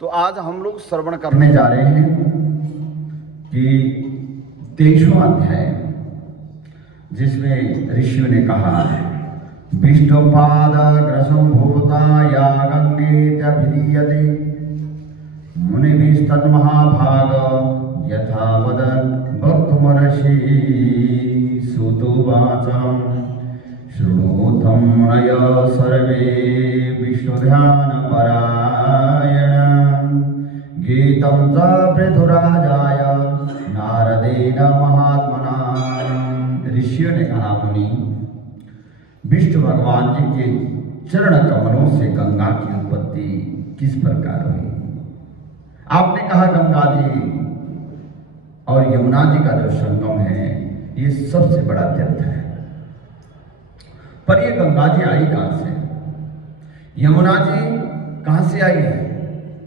तो आज हम लोग श्रवण करने जा रहे हैं कि 23वां अध्याय, जिसमें ऋषियों ने कहा विष्णुपाद ग्रसम भूता या गंगेत्यभिधीयते मुनिभिस्तन्महाभाग यथा वदन् वक्तुमर्हसि सुतोवाचम् शृणोतं मुनय सर्वे विष्णुध्यानपरायण गीतं च पृथुराजाय नारदेन महात्मना। ऋषियों ने कहा मुनि, विष्णु भगवान जी के चरण कमलों से गंगा की उत्पत्ति किस प्रकार हुई। आपने कहा गंगा जी और यमुना जी का जो संगम है ये सबसे बड़ा तीर्थ है, पर ये गंगा जी आई कहां से, यमुना जी कहां से आई है।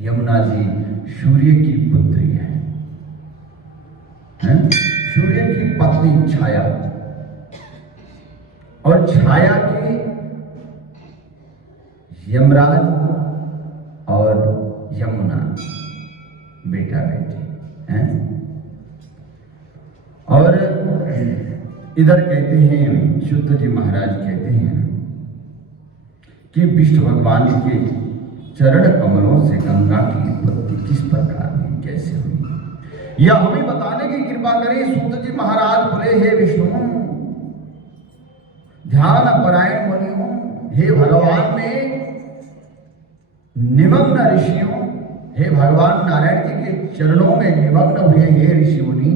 यमुना जी सूर्य की पुत्री है, सूर्य की पत्नी छाया, और छाया की यमराज और यमुना बेटा बेटी हैं। और इधर कहते हैं शुद्ध जी महाराज कहते हैं कि विष्णु भगवान के चरण कमलों से गंगा की उत्पत्ति किस प्रकार हुई, कैसे हुई, यह हमें बताने की कृपा करें। शुद्ध जी महाराज बोले, हे विष्णु ध्यान परायण मुनियों, हे भगवान में निमग्न ऋषियों, हे भगवान नारायण जी के चरणों में निमग्न हुए हे ऋषि मुनि,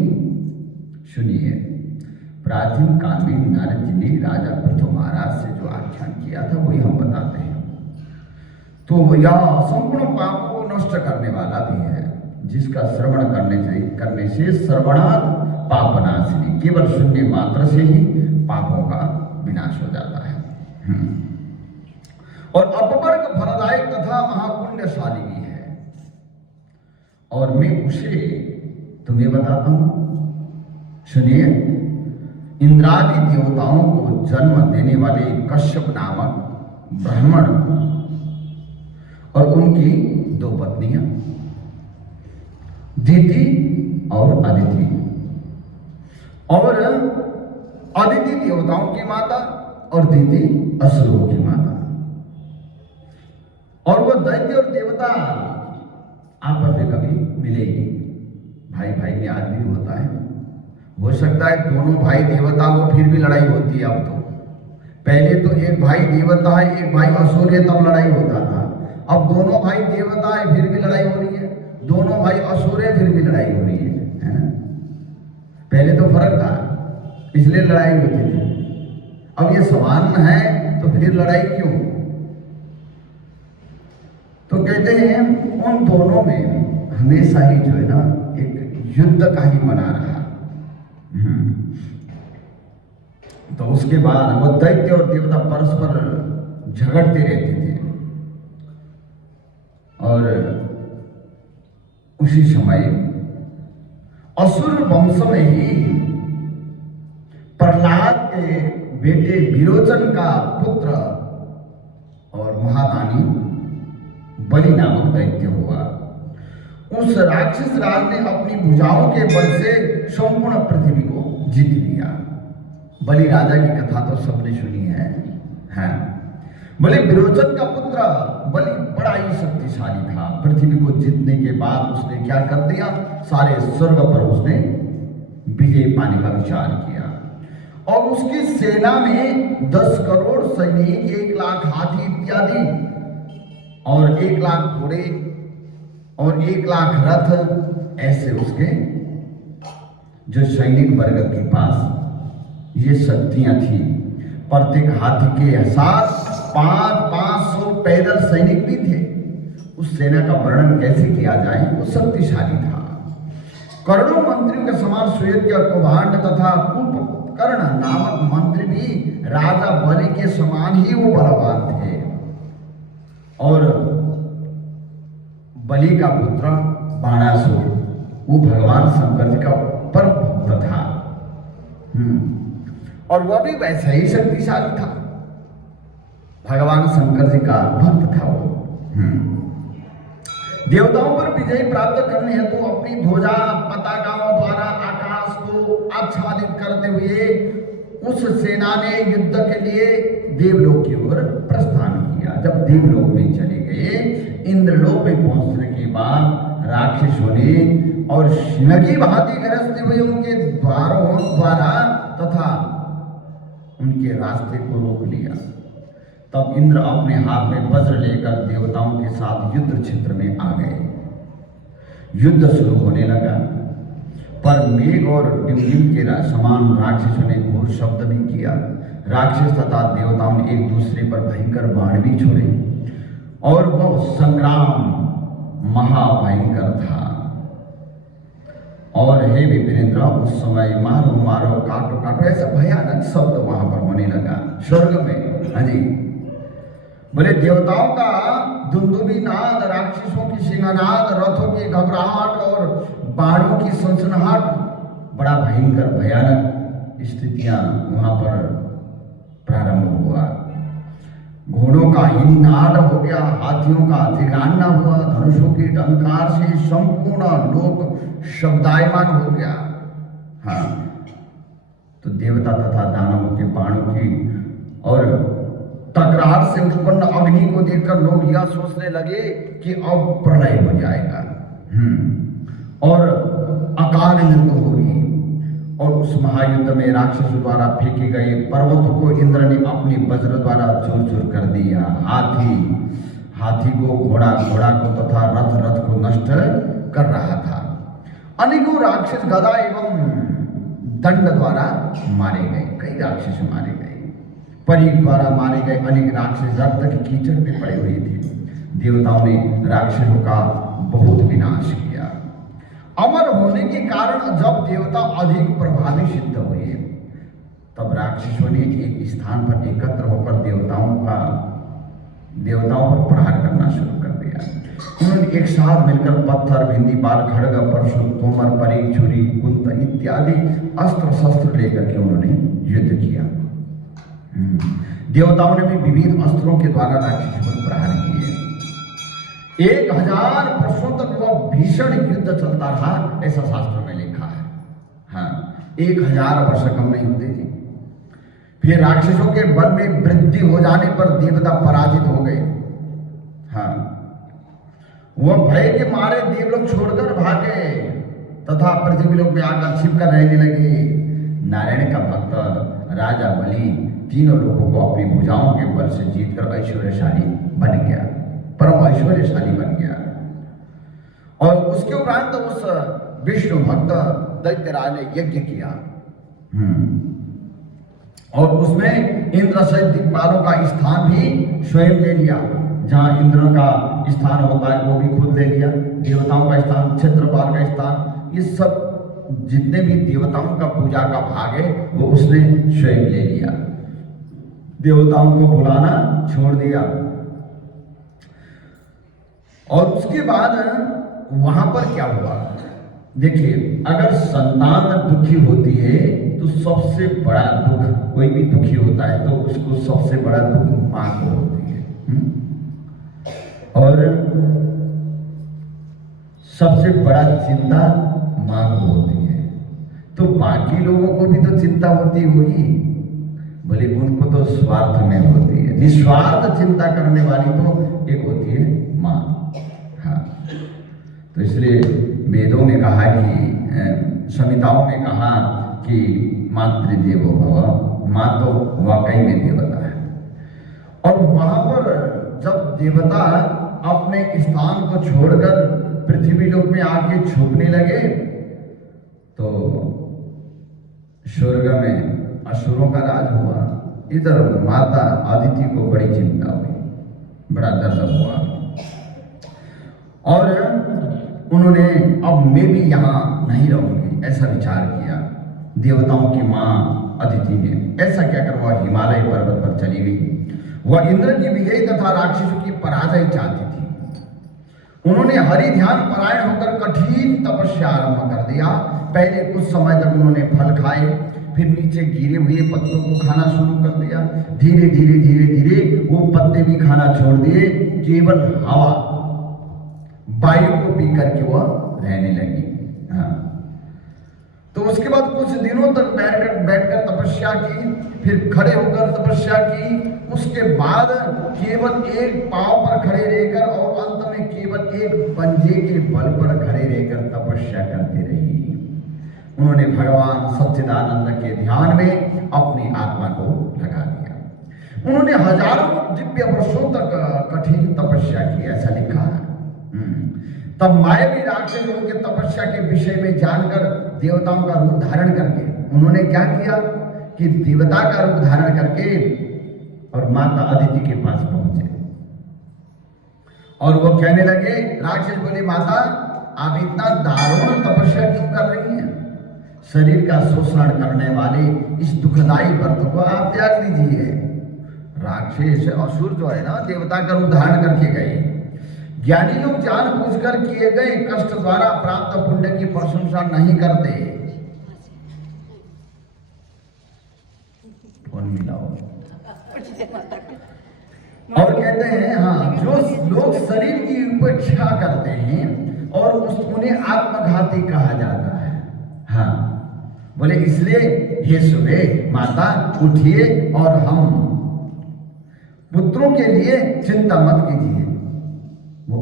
सुनिए। प्राचीन काल में नारद जी ने राजा पृथु महाराज से जो आख्यान किया था वही हम बताते हैं। तो यह संपूर्ण पाप को नष्ट करने वाला भी है, जिसका श्रवण करने से श्रवणात् पापनाशिनी, केवल सुनने मात्र से ही पापों का विनाश हो जाता है। और अपवर्ग फलदायक तथा महापुण्यशाली भी है। और मैं उसे तुम्हें बताता हूं, सुनिए। इंद्रादि देवताओं को जन्म देने वाले कश्यप नामक ब्राह्मण और उनकी दो पत्नियां दिति और अदिति, और अदिति देवताओं की माता और दिति असुरों की माता। और वो दैत्य और देवता आपस में कभी मिले ही नहीं। भाई भाई में आज भी होता है, हो सकता है दोनों भाई देवता हो फिर भी लड़ाई होती है। अब तो पहले तो एक भाई देवता है एक भाई असुर है तब लड़ाई होता था। अब दोनों भाई देवता है फिर भी लड़ाई हो रही है, दोनों भाई असुर है फिर भी लड़ाई हो रही है ना। पहले तो फर्क था इसलिए लड़ाई होती थी, अब ये समान है तो फिर लड़ाई क्यों। तो कहते हैं उन दोनों में हमेशा ही जो है ना एक युद्ध का ही बना रहा। तो उसके बाद वो दैत्य और देवता परस्पर झगड़ते रहते थे। और उसी समय असुर वंश में ही प्रहलाद के बेटे विरोचन का पुत्र और महादानी बलि नामक दैत्य हुआ। उस राक्षस राज ने अपनी भुजाओं के बल से संपूर्ण पृथ्वी को जीत लिया। बलि राजा की कथा तो सबने सुनी है। बोले विरोचन का पुत्र बलि बड़ा ही शक्तिशाली था। पृथ्वी को जीतने के बाद उसने क्या कर दिया, सारे स्वर्ग पर उसने विजय पाने का विचार किया। और उसकी सेना में 10 करोड़ सैनिक, 1 लाख हाथी इत्यादि, और 1 लाख घोड़े और 1 लाख रथ, ऐसे उसके जो सैनिक वर्ग के पास ये शक्तियां थी। प्रत्येक हाथी के साथ 500 पैदल सैनिक भी थे। उस सेना का वर्णन कैसे किया जाए, वो शक्तिशाली था। करोड़ों मंत्रियों के समान सुयोग्य, कुभांड तथा कुंभकर्ण नामक मंत्री भी राजा बलि के समान ही वो बलवान थे। और बलि का पुत्र बाणासुर वो भगवान शंकर जी का परम भक्त था। और वह भी वैसा ही शक्तिशाली था, भगवान शंकर जी का भक्त था वो। देवताओं पर विजय प्राप्त करने हेतु तो अपनी ध्वजा पताकाओं द्वारा आकाश को आच्छादित करते हुए उस सेना ने युद्ध के लिए देवलोक की ओर प्रस्थान किया। जब देवलोक में चले गए, इंद्रलोक में पहुंचने के बाद राक्षसों ने और सिंह की भांति गरजते हुए उनके द्वारों द्वारा तथा उनके रास्ते को रोक लिया। तब इंद्र अपने हाथ में वज्र लेकर देवताओं के साथ युद्ध क्षेत्र में आ गए। युद्ध शुरू होने लगा, पर मेघ और टिमटिम के समान राक्षसों ने घोर शब्द भी किया। राक्षस तथा देवताओं ने एक दूसरे पर भयंकर बाण भी छोड़े और वह संग्राम महाभयंकर था। और हे विप्रेंद्र, उस समय मारो मारो काटो काटो ऐसा भयानक शब्द वहां पर होने लगा स्वर्ग में। हाँ जी, बोले देवताओं का दुंदुभी नाद, राक्षसों की सिंहनाद, रथों की घबराहट और बाणों की सनसनाहट, बड़ा भयंकर भयानक स्थितियां वहां पर प्रारंभ हुआ। घोड़ों का हिन्नाद हो गया, हाथियों का तिगाना हुआ, धनुषों की टंकार से संपूर्ण लोक शब्दायमान हो गया। हाँ, तो देवता तथा दानवों के बाणों की और टकरार से उत्पन्न अग्नि को देखकर लोग यह सोचने लगे कि अब प्रलय हो जाएगा और अकाल मृत्यु होगी। और उस महायुद्ध में राक्षसों द्वारा फेंके गए पर्वतों को इंद्र ने अपने वज्र द्वारा चूर चूर कर दिया। हाथी को, घोड़ा को तथा रथ को नष्ट कर रहा था। अनेकों राक्षस गदा एवं दंड द्वारा मारे गए, कई राक्षस मारे गए। परीख द्वारा मारे गए अनेक राक्षस रक्त की कीचड़ में पड़े हुए थे। देवताओं ने राक्षसों का बहुत विनाश किया। अमर होने के कारण जब देवता अधिक प्रभावी सिद्ध हुए, तब राक्षसों ने एक स्थान पर एकत्र होकर देवताओं पर प्रहार करना शुरू कर दिया। उन्होंने एक साथ मिलकर पत्थर, भिंडी, पाल, खड़ग, परशु, तोमर, परीख, छुरी, कुंत इत्यादि अस्त्र शस्त्र लेकर के उन्होंने युद्ध किया। देवताओं ने भी विविध अस्त्रों के द्वारा राक्षसों पर प्रहार किए। 1000 वर्षों तक वह भीषण युद्ध चलता रहा, ऐसा शास्त्रों में लिखा है। हाँ, 1000 वर्ष कम नहीं होते थे। फिर राक्षसों के बल में वृद्धि हो जाने पर देवता पराजित हो गए। हाँ, वह भय के मारे देवलोक छोड़कर भागे तथा पृथ्वी लोक में आकर छिपकर रहने लगे। नारायण का भक्त राजा बलि तीनों लोगों को अपनी भुजाओं के बल से जीतकर ऐश्वर्यशाली बन गया, परम ऐश्वर्यशाली बन गया। और उसके उपरांत उस विष्णु भक्त दैत्यराज ने यज्ञ किया और उसमें इंद्र सहित दिक्पालों का स्थान भी स्वयं ले लिया। जहां इंद्र का स्थान होता है वो भी खुद ले लिया, देवताओं का स्थान, क्षेत्रपाल का स्थान, ये सब जितने भी देवताओं का पूजा का भाग है वो उसने स्वयं ले लिया। देवताओं को बुलाना छोड़ दिया। और उसके बाद वहां पर क्या हुआ, देखिए, अगर संतान दुखी होती है तो सबसे बड़ा दुख, कोई भी दुखी होता है तो उसको सबसे बड़ा दुख मां को होती है। और सबसे बड़ा चिंता मां को होती है। तो बाकी लोगों को भी तो चिंता होती होगी, भले उनको तो स्वार्थ में होती है। निस्वार्थ चिंता करने वाली तो एक होती है मां। हाँ, तो इसलिए वेदों ने कहा कि संहिताओं ने कहा कि मातृदेवो भव, मां तो वाकई में देवता है। और वहां पर जब देवता अपने स्थान को छोड़कर पृथ्वी लोक में आके छुपने लगे तो स्वर्ग में असुरों का राज हुआ। इधर माता अदिति को बड़ी चिंता हुई, बड़ा दर्द हुआ और उन्होंने अब मैं भी यहाँ नहीं रहूंगी ऐसा विचार किया। देवताओं की मां अदिति ने ऐसा क्या कर वह हिमालय पर्वत पर चली गई। वह इंद्र की विजय तथा राक्षसों की पराजय चाहती थी। उन्होंने हरि ध्यान परायण होकर कठिन तपस्या आरंभ कर दिया। पहले कुछ समय तक उन्होंने फल खाए, फिर नीचे गिरे हुए पत्तों को खाना शुरू कर दिया। धीरे धीरे वो पत्ते भी खाना छोड़ दिए, केवल हवा, वायु को पी करके वह रहने लगी। हाँ, तो उसके बाद कुछ दिनों तक बैठकर तपस्या की, फिर खड़े होकर तपस्या की, उसके बाद केवल एक पांव पर खड़े रहकर और अंत में केवल एक पंजे के बल पर खड़े रहकर तपस्या करती रही। उन्होंने भगवान सच्चिदानंद के ध्यान में अपनी आत्मा को लगा दिया। उन्होंने हजारों दिव्य वर्षों तक कठिन तपस्या की, ऐसा लिखा है। तब मायावी राक्षस उनके तपस्या के विषय में जानकर देवताओं का रूप धारण करके उन्होंने क्या किया कि देवता का रूप धारण करके और माता अदिति के पास पहुंचे और वो कहने लगे, राक्षस बोले, माता आप इतना दारुण तपस्या क्यों कर रही हैं? शरीर का शोषण करने वाले इस दुखदाई व्रत को आप त्याग दीजिए। राक्षस असुर जो है ना, देवता का रूप धारण करके गए। ज्ञानी लोग जानबूझकर किए गए कष्ट द्वारा प्राप्त पुण्य की प्रशंसा नहीं करते। फोन मिलाओ। और कहते हैं, हाँ, जो लोग शरीर की उपेक्षा करते हैं और उन्हें आत्मघाती कहा जाता है। हाँ, बोले इसलिए हे सुबह माता उठिए और हम पुत्रों के लिए चिंता मत कीजिए। वो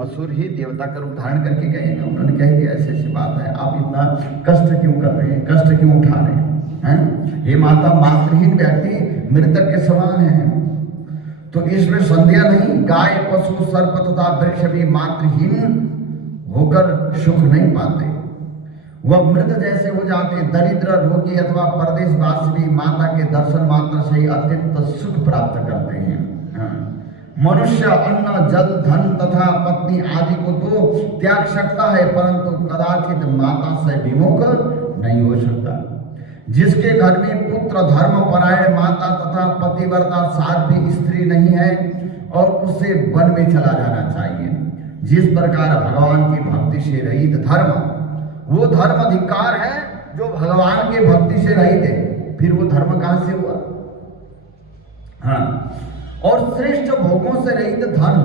असुर ही देवता का रूप धारण करके गए ना। उन्होंने कहा कि ऐसी ऐसी बात है, आप इतना कष्ट क्यों कर रहे हैं, कष्ट क्यों उठा रहे हैं? हे माता, मातृहीन व्यक्ति मृतक के समान है, तो इसमें संदेह नहीं। गाय, पशु, सर्प तथा वृक्ष भी मातृहीन होकर सुख नहीं पाते, वह मृत जैसे हो जाते। दरिद्र, रोगी अथवा परदेशवासी भी माता के दर्शन मात्र से ही अत्यंत सुख प्राप्त करते हैं। मनुष्य अन्न, जल, धन तथा पत्नी आदि को तो त्याग सकता है, परंतु कदाचित माता से विमुख नहीं हो सकता। जिसके घर में पुत्र, धर्म परायण माता तथा पतिव्रता साध्वी स्त्री नहीं है और उसे वन में चला जाना चाहिए। जिस प्रकार भगवान की भक्ति से रहित धर्म, वो धर्म धिक्कार है जो भगवान के भक्ति से रहित है, फिर वो धर्म कहां से हुआ? हाँ, और श्रेष्ठ भोगों से रहित धन,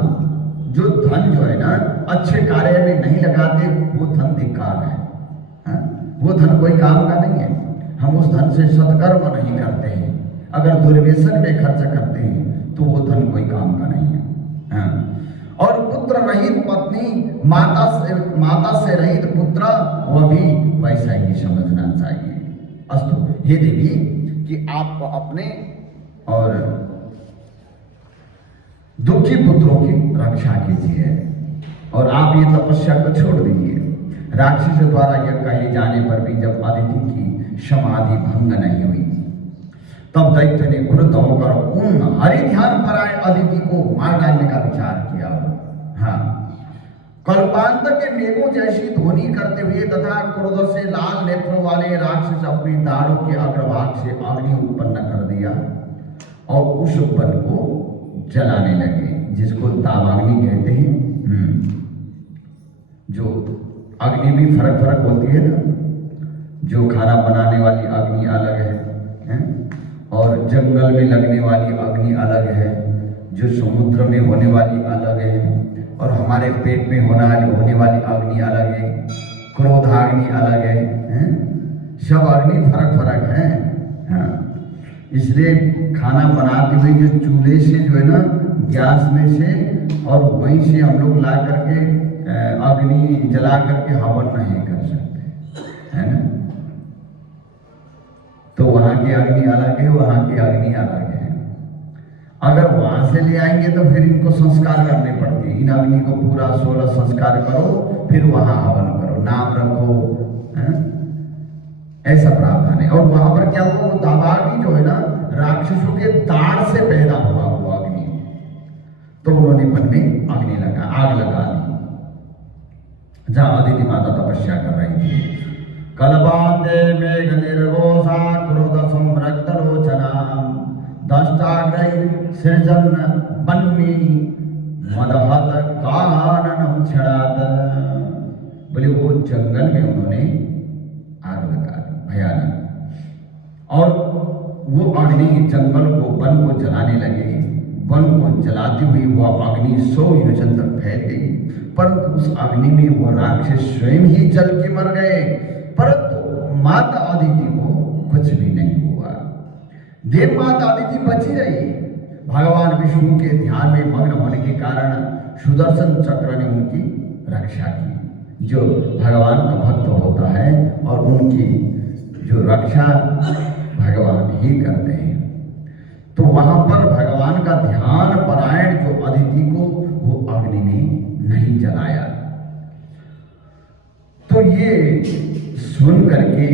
जो धन जो है ना अच्छे कार्य में नहीं लगाते, वो धन धिक्कार है। वो धन कोई काम का नहीं है। हम उस धन से सत्कर्म नहीं करते हैं, अगर दुर्व्यसन में खर्च करते हैं तो वो धन कोई काम का नहीं है। और पुत्र रहित पत्नी, माता से रहित पुत्र, वह भी वैसा ही समझना चाहिए। अस्तु हे देवी, कि आप अपने और दुखी पुत्रों की रक्षा कीजिए और आप ये तपस्या को छोड़ दीजिए। राक्षस द्वारा यह कहे जाने पर भी जब अदिति की समाधि भंग नहीं हुई, तब दैत्य ने क्रुद्ध होकर उन हरि ध्यान परायण अदिति को मार डालने का विचार किया। हाँ, कल्पांत के मेघों जैसी ध्वनि करते हुए तथा क्रोध से लाल नेत्रों वाले राक्षस अपनी दाढ़ों के अग्रभाग से अग्नि उत्पन्न कर दिया और उस वन को जलाने लगे, जिसको दावाग्नि कहते हैं। जो अग्नि भी फर्क फर्क होती है ना, जो खाना बनाने वाली अग्नि अलग है और जंगल में लगने वाली अग्नि अलग है, जो समुद्र में होने वाली अलग है और हमारे पेट में होने वाली अग्नि अलग है, क्रोधाग्नि अलग है। सब अग्नि फर्क फर्क है। हाँ, इसलिए खाना बनाते हुए जो चूल्हे से जो है ना, गैस में से और वहीं से हम लोग ला करके अग्नि जला करके हवन नहीं कर सकते, है ना। तो वहाँ की अग्नि अलग है, वहाँ की अग्नि अलग है। अगर वहां से ले आएंगे तो फिर इनको संस्कार करने पड़ते हैं। इन अग्नि को पूरा 16 संस्कार करो, फिर वहां हवन करो, नाम रखो, ऐसा प्रावधान है। और वहां पर क्या हुआ, वो दावाग्नि जो है ना, राक्षसों के दाढ़ से पैदा हुआ वो अग्नि, तो उन्होंने मन में अग्नि लगा, आग लगा दी जहां अदिति माता तपस्या कर रही थी। कलबांदे मेघ निर्घोषा क्रोध सम्रक्त लोचना दष्टाग्रह सृजन बन्नी मदहत काननम छड़ात। बोले वो जंगल में उन्होंने आग लगा दी भयानक, और वो अग्नि जंगल को, वन को जलाने लगे। वन को जलाती हुई वह अग्नि 100 योजन तक फैल गई, परंतु उस अग्नि में वह राक्षस स्वयं ही जल के मर गए, परंतु माता अदिति को कुछ भी नहीं हुआ। देव माता अदिति बची रही। भगवान विष्णु के ध्यान में मग्न होने के कारण सुदर्शन चक्र ने उनकी रक्षा की। जो भगवान का भक्त होता है और उनकी जो रक्षा भगवान ही करते हैं, तो वहां पर भगवान का ध्यान परायण जो अदिति को वो अग्नि ने नहीं जलाया। तो ये सुन करके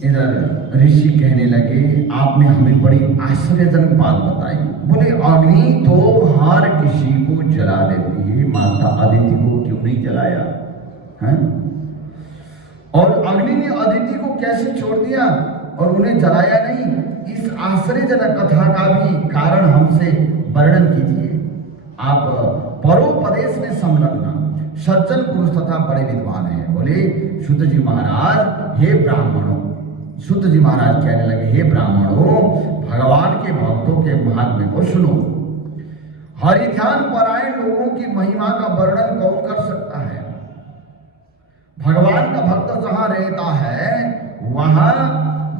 इधर ऋषि कहने लगे, आपने हमें बड़ी आश्चर्यजनक बात बताई। बोले अग्नि तो हर किसी को जला देती है, माता अदिति को क्यों नहीं जलाया है? और अग्नि ने अदिति को कैसे छोड़ दिया और उन्हें जलाया नहीं? इस आश्चर्यजनक कथा का भी कारण हमसे वर्णन कीजिए। आप परोपदेश में संलग्न सज्जन पुरुष तथा बड़े विद्वान हैं। बोले शुद्ध जी महाराज, हे ब्राह्मणों, शुद्ध जी महाराज कहने लगे, हे ब्राह्मणों, भगवान के भक्तों के महात्म्य को सुनो। हरि ध्यान परायण लोगों की महिमा का वर्णन कौन कर सकता है? भगवान का भक्त जहां रहता है वहां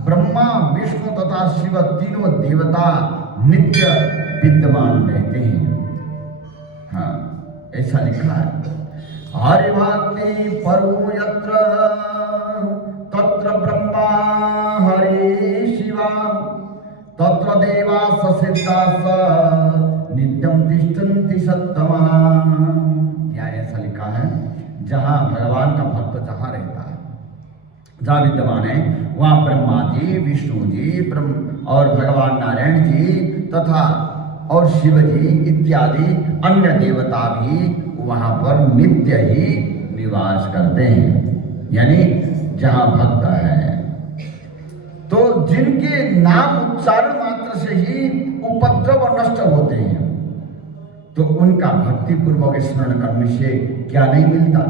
ब्रह्मा विष्णु तथा शिव तीनों देवता नित्य विद्यमान रहते हैं। हाँ, ऐसा लिखा है। हरि भक्ति परो यत्र तत्र ब्रह्मा हरि शिवा तत्र देवा सिद्धास नित्यम तिष्ठन्ति सत्तमः। क्या ऐसा लिखा है? जहां भगवान का भक्त जहां रहता है, जहां विद्यमान है, वहां ब्रह्मा जी, विष्णु जी, ब्रह्म और भगवान नारायण जी तथा और शिव जी इत्यादि अन्य देवता भी वहां पर नित्य ही निवास करते हैं। यानी जहां भक्त है, तो जिनके नाम उच्चारण मात्र से ही उपद्रव नष्ट होते हैं, तो उनका भक्ति पूर्वक स्मरण करने से क्या नहीं मिलता?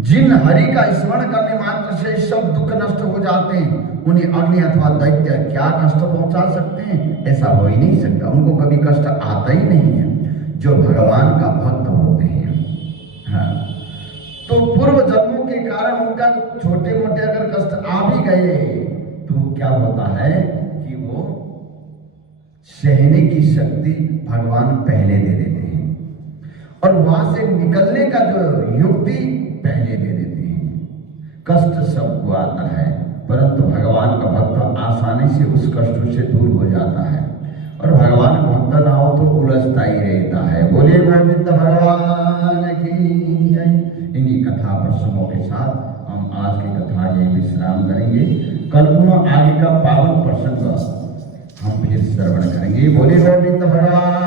जिन हरि का स्मरण करने मात्र से सब दुख नष्ट हो जाते हैं, उन्हें अग्नि अथवा दैत्य क्या कष्ट पहुंचा सकते हैं? ऐसा हो ही नहीं सकता। उनको कभी कष्ट आता ही नहीं है जो भगवान का भक्त होते हैं। हाँ, तो पूर्व जन्मों के कारण उनका छोटे मोटे अगर कष्ट आ भी गए तो क्या होता है कि वो सहने की शक्ति भगवान पहले दे देते हैं और वहां से निकलने का जो युक्ति पहले दे देते हैं। कष्ट सबको आता है, परंतु भगवान का भक्त आसानी से उस कष्ट से दूर हो जाता है और भगवान भक्त ना हो तो उलझता ही रहता है। बोले गोविंद भगवान की जय। इन्हीं कथा प्रसंगों के साथ हम आज की कथा ये विश्राम करेंगे। कल आगे का पावन प्रसंग हम फिर श्रवण करेंगे। बोले गोविंद भगवान